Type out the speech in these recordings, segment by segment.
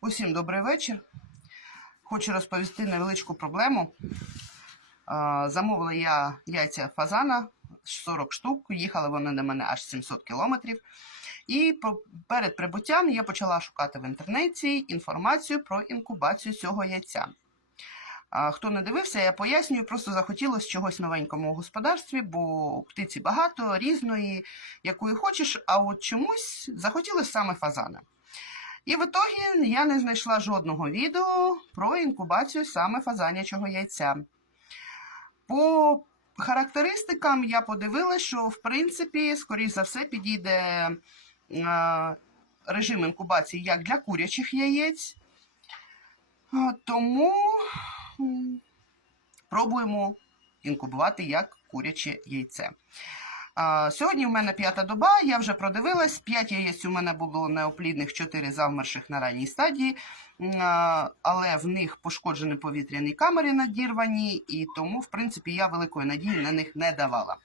Усім добрий вечір. Хочу розповісти невеличку проблему. Замовила я яйця фазана 40 штук. Їхали вони на мене аж 700 кілометрів. І перед прибуттям я почала шукати в інтернеті інформацію про інкубацію цього яйця. Хто не дивився, я пояснюю, просто захотілося чогось новенькому у господарстві, бо птиці багато, різної, якої хочеш, а от чомусь захотілося саме фазана. І в ітогі я не знайшла жодного відео про інкубацію саме фазанячого яйця. По характеристикам я подивилася, що в принципі, скоріш за все, підійде е, режим інкубації як для курячих яєць. Тому пробуємо інкубувати як куряче яйце. Сьогодні в мене п'ята доба, я вже продивилась. П'ять яєць у мене було неоплідних, чотири завмерших на ранній стадії, але в них пошкоджені повітряні камери надірвані, і тому, в принципі, я великої надії на них не давала.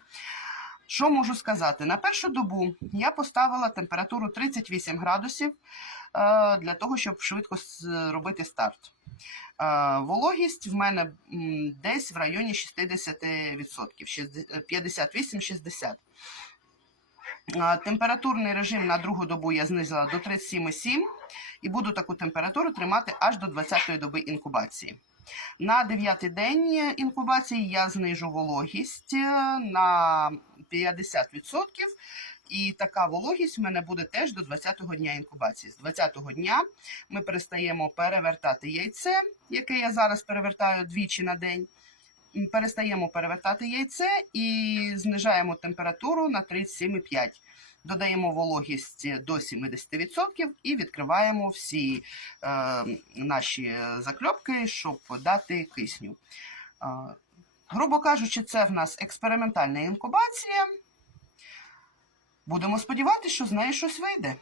Що можу сказати? На першу добу я поставила температуру 38 градусів е, для того, щоб швидко зробити старт. Е, Вологість в мене десь в районі 60%, 58-60%. Е, Температурний режим на другу добу я знизила до 37,7 і буду таку температуру тримати аж до 20-ї доби інкубації. На 9-й день інкубації я знижу вологість е, на 50%. І така вологість в мене буде теж до 20-го дня інкубації. З 20-го дня ми перестаємо перевертати яйце, яке я зараз перевертаю двічі на день. Перестаємо перевертати яйце і знижаємо температуру на 37,5. Додаємо вологість до 70% і відкриваємо всі е, наші закльопки, щоб дати кисню. Е, грубо кажучи, це в нас експериментальна інкубація. Будемо сподіватися, що з неї щось вийде.